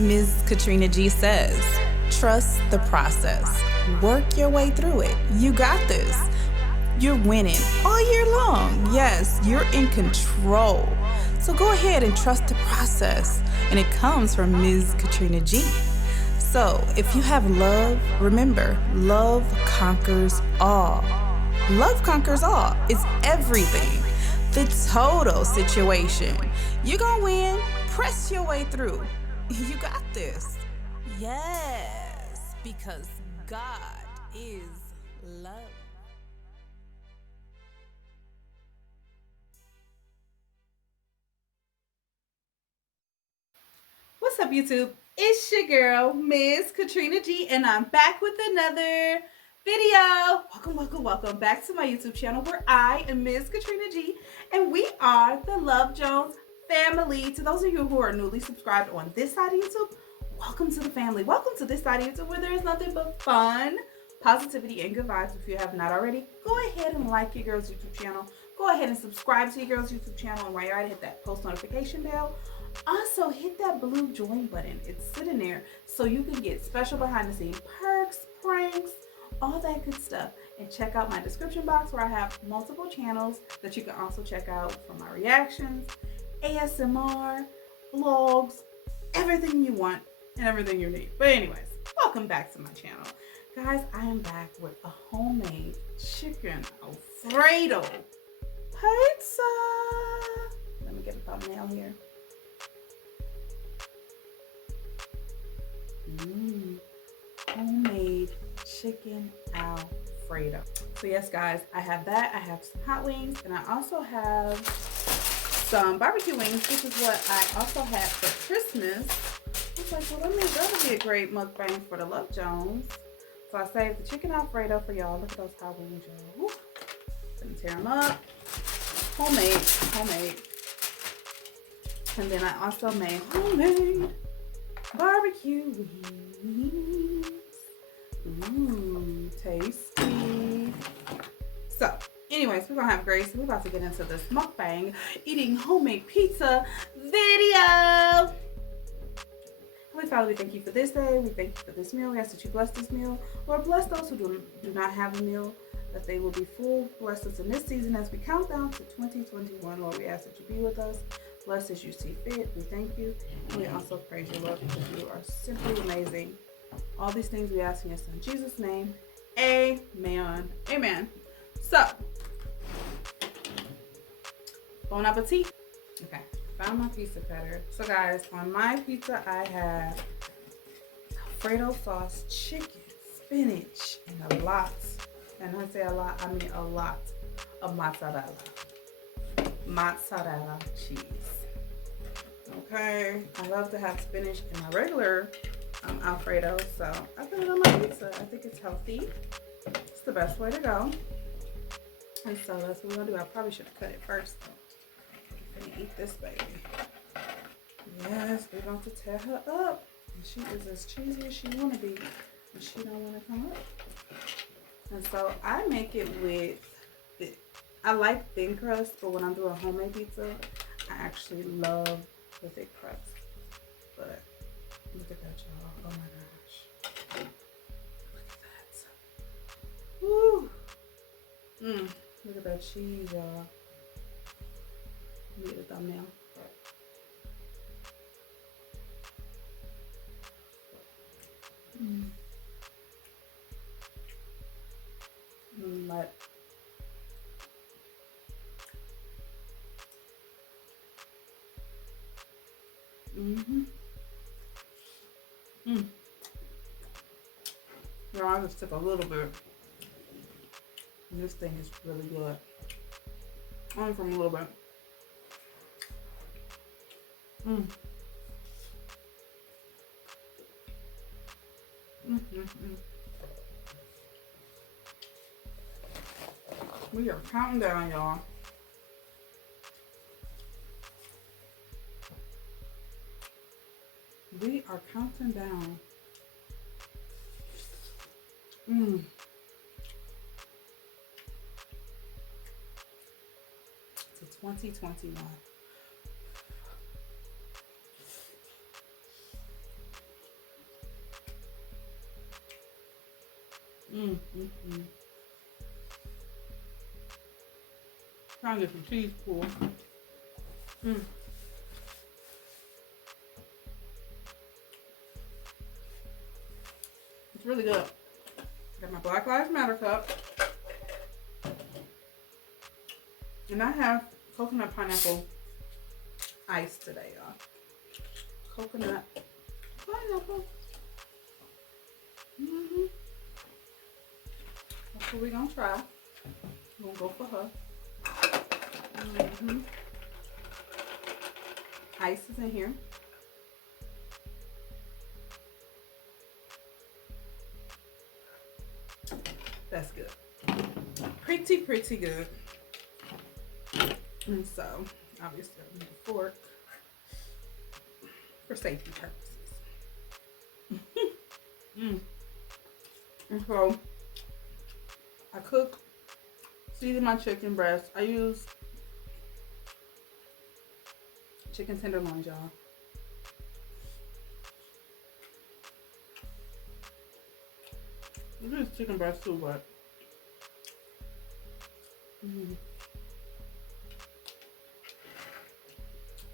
Ms. Katrina G says, trust the process. Work your way through it. You got this. You're winning all year long. Yes, you're in control. So go ahead and trust the process. And it comes from Ms. Katrina G. So if you have love, remember, love conquers all. Love conquers all. It's everything. The total situation. You're gonna win. Press your way through. You got this. Yes, because God is love. What's up, YouTube? It's your girl, Miss Katrina G, and I'm back with another video. Welcome back to my YouTube channel where I am Miss Katrina G, and we are the Love Jones family. To those of you who are newly subscribed on this side of YouTube, welcome to the family. Welcome to this side of YouTube where there is nothing but fun, positivity, and good vibes. If you have not already, go ahead and like your girl's YouTube channel. Go ahead and subscribe to your girl's YouTube channel, and while you're at it, hit that post notification bell. Also, hit that blue join button. It's sitting there so you can get special behind the scenes perks, pranks, all that good stuff. And check out my description box where I have multiple channels that you can also check out for my reactions, ASMR, vlogs, everything you want and everything you need. But anyways, welcome back to my channel. Guys, I am back with a homemade chicken Alfredo pizza. Let me get a thumbnail here. Homemade chicken Alfredo. So yes, guys, I have that. I have some hot wings, and I also have some barbecue wings, which is what I also had for Christmas. I was like, well, that'll be a great mukbang for the Love Jones. So I saved the chicken Alfredo for y'all. Look at those hot wings, y'all. Gonna tear them up. Homemade. And then I also made homemade barbecue wings. Ooh, tasty. So, anyways, we're gonna have grace. We're about to get into this mukbang eating homemade pizza video. Holy Father, we thank you for this day. We thank you for this meal. We ask that you bless this meal. Lord, bless those who do not have a meal, that they will be full. Bless us in this season as we count down to 2021. Lord, we ask that you be with us. Bless as you see fit. We thank you. And we also praise you, Lord, because you are simply amazing. All these things we ask in your son Jesus' name. Amen. Amen. So, bon appetit. Okay, found my pizza cutter. So guys, on my pizza I have Alfredo sauce, chicken, spinach, and a lot, and when I say a lot, I mean a lot of mozzarella cheese. Okay, I love to have spinach in my regular Alfredo, so I put it on my pizza. I think it's healthy. It's the best way to go. And so that's what we're gonna do. I probably should have cut it first though. I'm gonna eat this baby. Yes, we're going to tear her up. And she is as cheesy as she wanna be, and she don't wanna come up. And so I make it with I like thin crust, but when I'm doing homemade pizza, I actually love the thick crust. But look at that, y'all. Oh my gosh. Look at that. Woo. Look at that cheese, y'all. Let me get a thumbnail. But No, I just took a little bit. And this thing is really good. Only from a little bit. We are counting down, y'all. We are counting down. To 2021. Trying to get some cheese pool. It's really good. Got my Black Lives Matter cup. And I have coconut pineapple ice today, y'all. Coconut pineapple. That's what we're gonna try. We're gonna go for her. Ice is in here. That's good. Pretty good. And so, obviously, I need a fork for safety purposes. And so, I season my chicken breast. I use chicken tenderloin, y'all. This is chicken breast too, but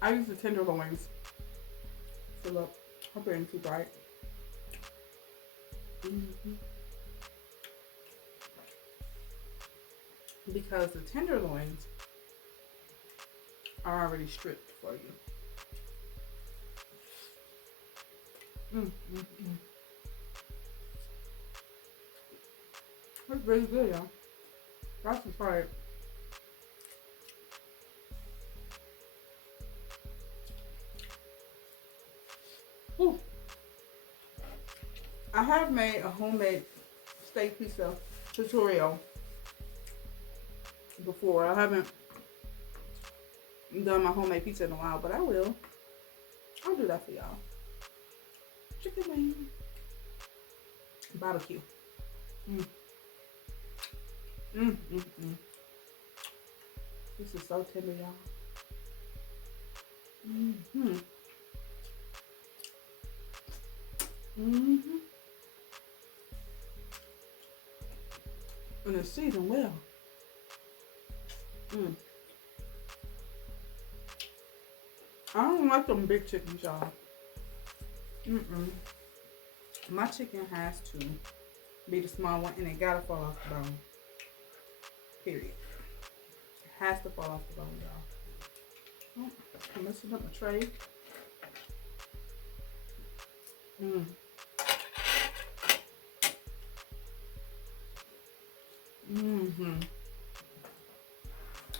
I use the tenderloins. Fill up. Hope it ain't too bright. Because the tenderloins are already stripped for you. That's really good, y'all. That's the part. Ooh. I have made a homemade steak pizza tutorial before. I haven't done my homemade pizza in a while, but I will. I'll do that for y'all. Chicken wing. Barbecue. This is so tender, y'all. And it's seasoned well. I don't like them big chickens, y'all. My chicken has to be the small one, and it gotta fall off the bone. Period. It has to fall off the bone, y'all. I'm messing up my tray.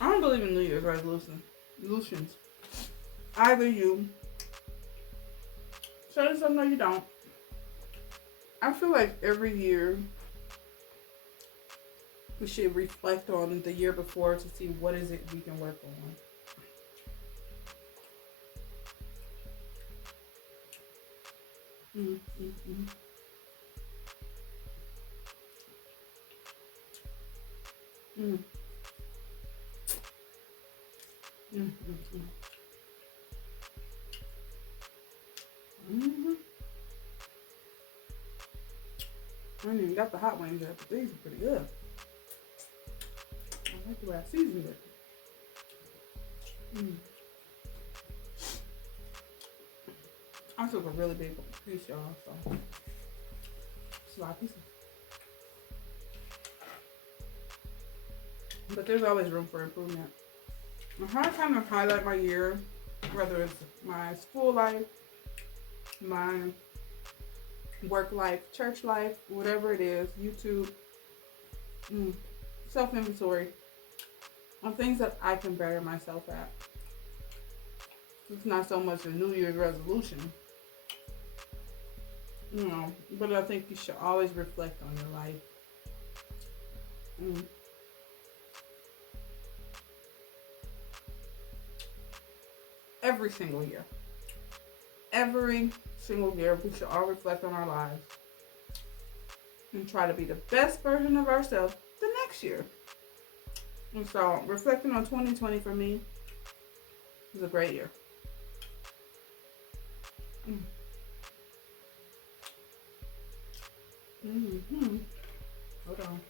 I don't believe in New Year's resolutions. Either you say something or you don't. I feel like every year we should reflect on the year before to see what is it we can work on. I ain't even got the hot wings yet, but these are pretty good. I like the way I seasoned it. I took a really big piece, y'all, so it's a lot of pieces. But there's always room for improvement. I'm trying to kind of highlight my year, whether it's my school life, my work life, church life, whatever it is, YouTube, self-inventory, on things that I can better myself at. It's not so much a New Year's resolution, you know, but I think you should always reflect on your life. Every single year. Every single year, we should all reflect on our lives and try to be the best version of ourselves the next year. And so, reflecting on 2020 for me was a great year. Hold on.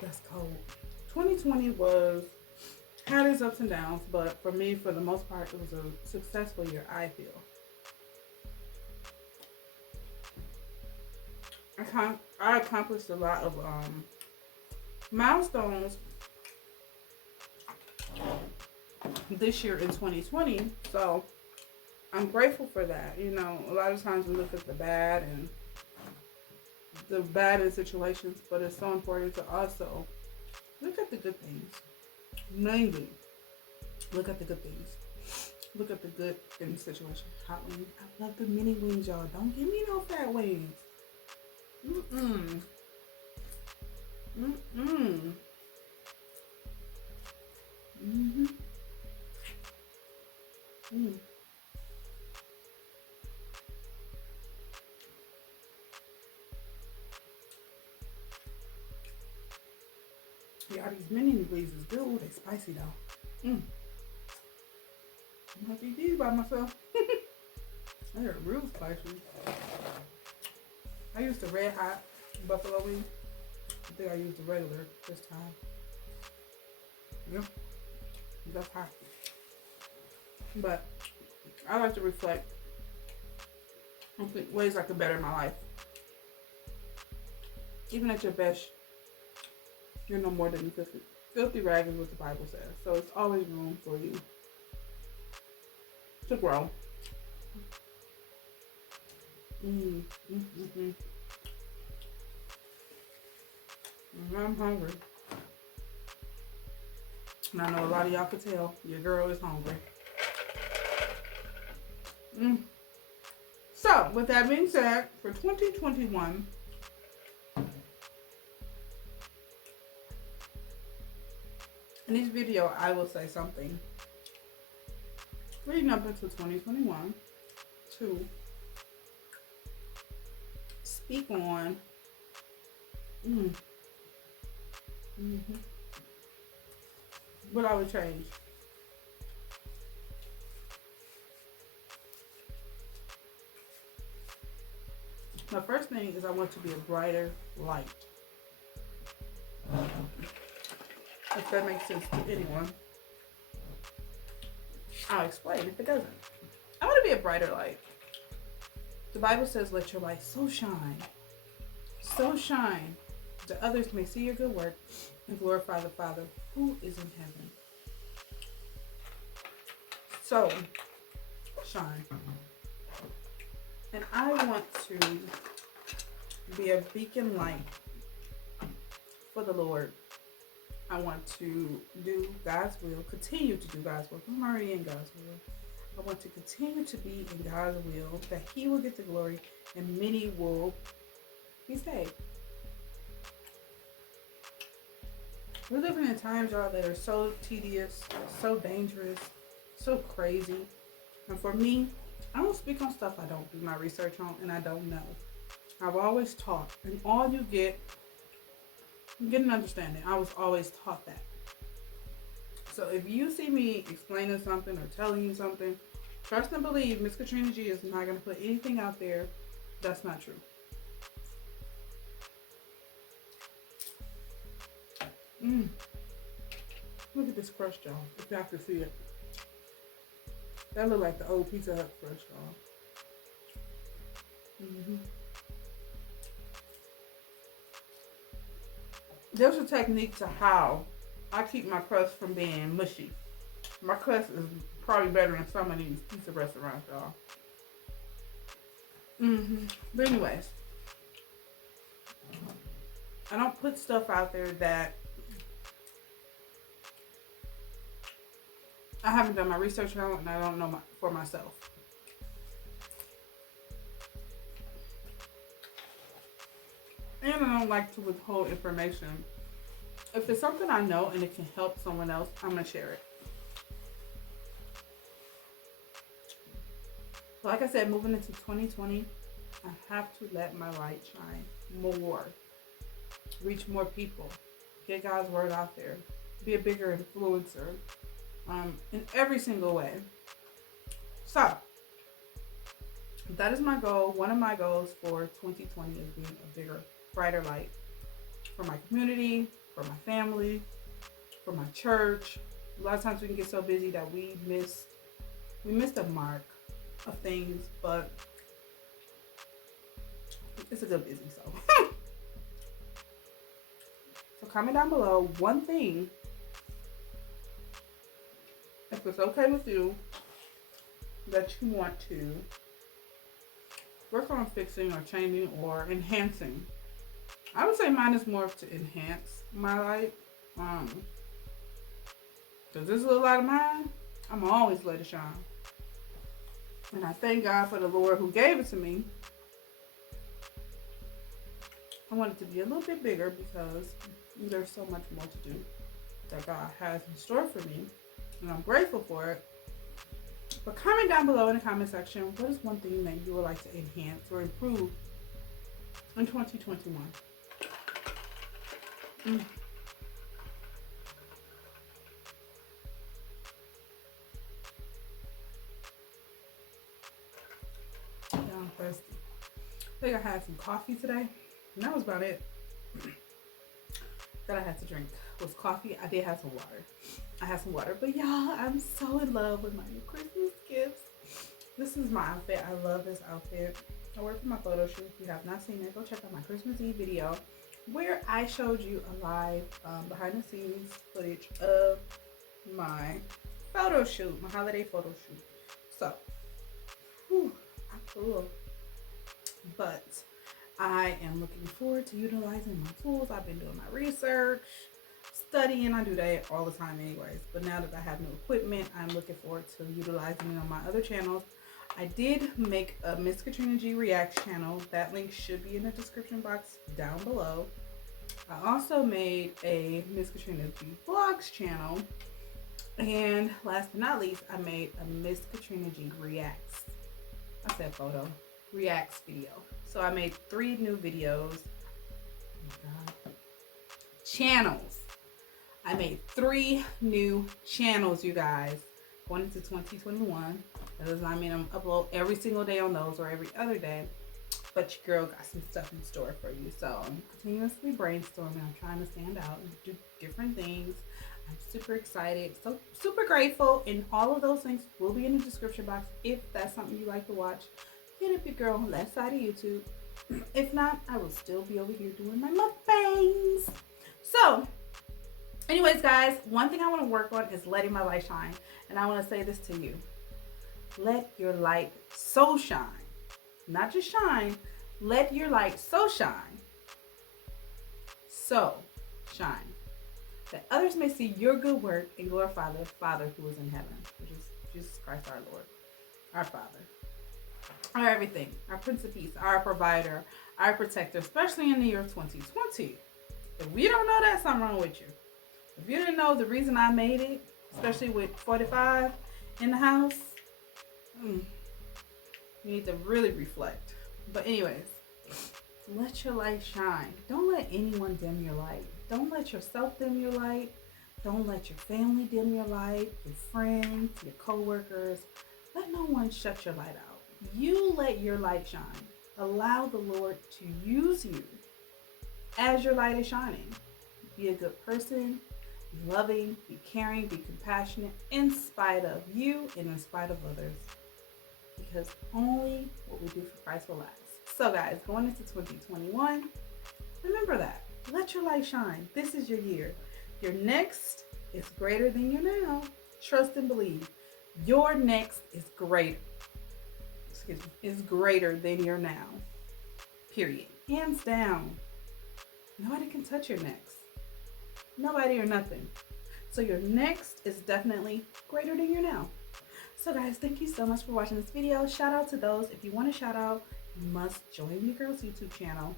That's cold. 2020 had its ups and downs, but for me, for the most part, it was a successful year, I feel. I accomplished a lot of milestones this year in 2020, so I'm grateful for that. You know, a lot of times we look at the bad in situations, but it's so important to also look at the good things. Mainly, look at the good things. Look at the good in the situation. Hot wings. I love the mini wings, y'all. Don't give me no fat wings. Mm-mm. Mm-mm. Mm-hmm. Mm. Yeah, these mini wings is good. They spicy though. I'm gonna eat these by myself. They're real spicy. I used the red hot buffalo wing. I think I used the regular this time. Yep, that's hot. But I like to reflect on ways I can better my life. Even at your best, you're no more than filthy rags is what the Bible says. So it's always room for you to grow. I'm hungry. And I know a lot of y'all could tell your girl is hungry. So, with that being said, for 2021, in this video, I will say something leading up into 2021 to speak on what I would change. My first thing is I want to be a brighter light. If that makes sense to anyone. I'll explain if it doesn't. I want to be a brighter light. The Bible says, let your light so shine, that others may see your good work and glorify the Father who is in heaven. So, shine. And I want to be a beacon light for the Lord. I want to do God's will, continue to do God's will. I'm already in God's will. I want to continue to be in God's will, that He will get the glory and many will be saved. We're living in times, y'all, that are so tedious, so dangerous, so crazy. And for me, I don't speak on stuff I don't do my research on and I don't know. I've always taught, and all you get an understanding. I was always taught that. So if you see me explaining something or telling you something, trust and believe Miss Katrina G is not going to put anything out there that's not true. Look at this crust, y'all. If y'all can see it. That look like the old Pizza Hut crust, y'all. There's a technique to how I keep my crust from being mushy. My crust is probably better than some of these pizza restaurants, y'all. But anyways, I don't put stuff out there that I haven't done my research on and I don't know for myself. And I don't like to withhold information. If it's something I know and it can help someone else, I'm going to share it. Like I said, moving into 2020, I have to let my light shine more. Reach more people. Get God's word out there. Be a bigger influencer in every single way. So, That is my goal. One of my goals for 2020 is being a bigger, brighter light for my community, for my family, for my church. A lot of times we can get so busy that we miss the mark of things, but it's a good busy. So comment down below one thing, if it's okay with you, that you want to work on fixing or changing or enhancing. I would say mine is more to enhance my life. Because this is a lot of mine, I'm always let it shine. And I thank God for the Lord who gave it to me. I want it to be a little bit bigger because there's so much more to do that God has in store for me. And I'm grateful for it. But comment down below in the comment section, what is one thing that you would like to enhance or improve in 2021? Yeah, I'm thirsty. I think I had some coffee today, and that was about it. That I had to drink was coffee. I did have some water. I had some water, but y'all, I'm so in love with my new Christmas gifts. This is my outfit. I love this outfit. I wore it for my photo shoot. If you have not seen it, go check out my Christmas Eve video where I showed you a live behind the scenes footage of my photo shoot, my holiday photo shoot. So, I'm cool. But I am looking forward to utilizing my tools. I've been doing my research, studying. I do that all the time anyways. But now that I have new equipment, I'm looking forward to utilizing it on my other channels. I did make a Miss Katrina G Reacts channel. That link should be in the description box down below. I also made a Miss KatrinaG Vlogs channel. And last but not least, I made a Miss Katrina G Reacts. I said photo. Reacts video. So I made 3 new videos. Oh my God. Channels. I made 3 new channels, you guys, going into 2021. That does not mean I'm upload every single day on those or every other day, but your girl got some stuff in store for you. So I'm continuously brainstorming. I'm trying to stand out and do different things. I'm super excited, so super grateful, and all of those things will be in the description box if that's something you like to watch. Hit up your girl on the left side of YouTube. If not, I will still be over here doing my mukbangs. So anyways, guys, one thing I want to work on is letting my light shine. And I want to say this to you. Let your light so shine. Not just shine. Let your light so shine. So shine. That others may see your good work and glorify the Father who is in heaven, which is Jesus Christ our Lord, our Father. Our everything, our Prince of Peace, our provider, our protector, especially in the year 2020. If you don't know that, something wrong with you. If you didn't know the reason I made it, especially with 45 in the house, you need to really reflect. But anyways, let your light shine. Don't let anyone dim your light. Don't let yourself dim your light. Don't let your family dim your light, your friends, your co-workers. Let no one shut your light out. You let your light shine. Allow the Lord to use you as your light is shining. Be a good person. Be loving, be caring, be compassionate in spite of you and in spite of others. Because only what we do for Christ will last. So guys, going into 2021, remember that. Let your light shine. This is your year. Your next is greater than your now. Trust and believe. Your next is greater. Is greater than your now. Period. Hands down. Nobody can touch your next. Nobody or nothing. So your next is definitely greater than your now. So guys, thank you so much for watching this video. Shout out to those. If you want a shout out, you must join your girl's YouTube channel.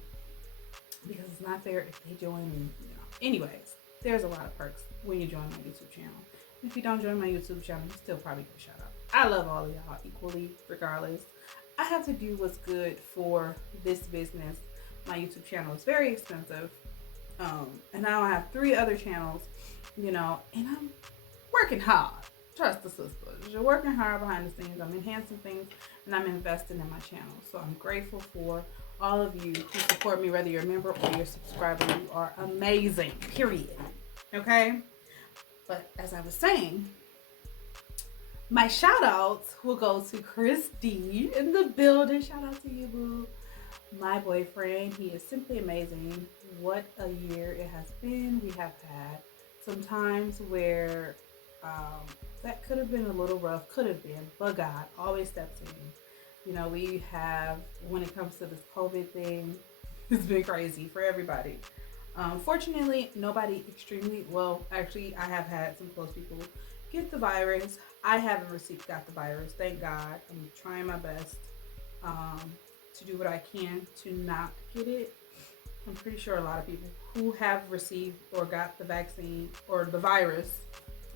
Because it's not fair if they join me. Anyways, there's a lot of perks when you join my YouTube channel. And if you don't join my YouTube channel, you still probably get a shout out. I love all of y'all equally, regardless. I have to do what's good for this business. My YouTube channel is very expensive. And now I have 3 other channels, and I'm working hard. trust the sisters. You're working hard behind the scenes. I'm enhancing things and I'm investing in my channel. So I'm grateful for all of you who support me, whether you're a member or you're a subscriber. You are amazing, period. Okay? But as I was saying, my shout outs will go to Chris D in the building. Shout out to you, boo. My boyfriend, he is simply amazing. What a year it has been. We have had some times where that could have been a little rough, could have been, but God always steps in. You know, we have, when it comes to this COVID thing, it's been crazy for everybody. Fortunately, nobody extremely, well, actually, I have had some close people get the virus. I haven't got the virus, thank God. I'm trying my best to do what I can to not get it. I'm pretty sure a lot of people who have received or got the vaccine or the virus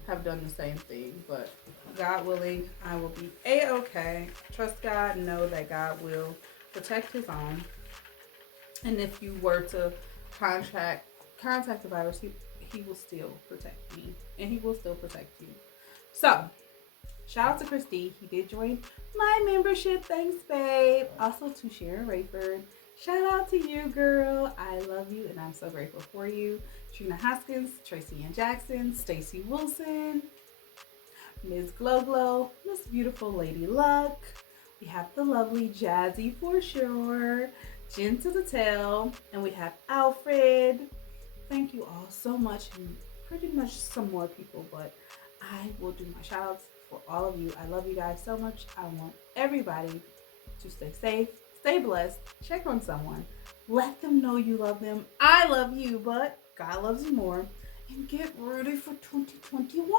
have done the same thing, but God willing, I will be a-okay. Trust God, know that God will protect his own. And if you were to contact the virus, he will still protect me and he will still protect you. So, shout out to Christy. He did join my membership. Thanks, babe. Also to Sharon Rayford. Shout out to you, girl. I love you and I'm so grateful for you. Trina Hoskins, Tracy Ann Jackson, Stacy Wilson, Ms. Glow Glow, Miss Beautiful Lady Luck. We have the lovely Jazzy for sure, Jen to the Tail, and we have Alfred. Thank you all so much, and pretty much some more people, but I will do my shout outs for all of you. I love you guys so much. I want everybody to stay safe, stay blessed, check on someone, let them know you love them. I love you, but God loves you more. And get ready for 2021.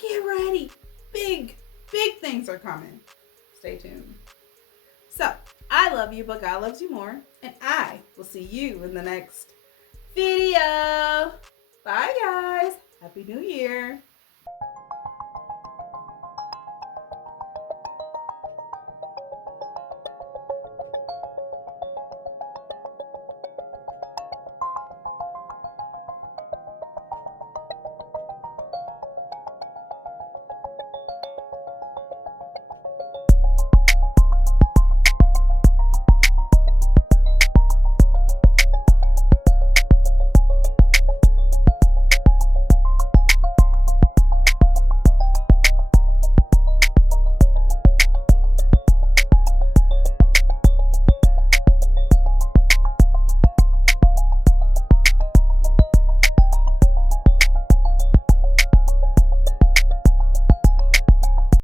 Get ready. Big things are coming. Stay tuned. So, I love you, but God loves you more. And I will see you in the next video. Bye, guys. Happy New Year.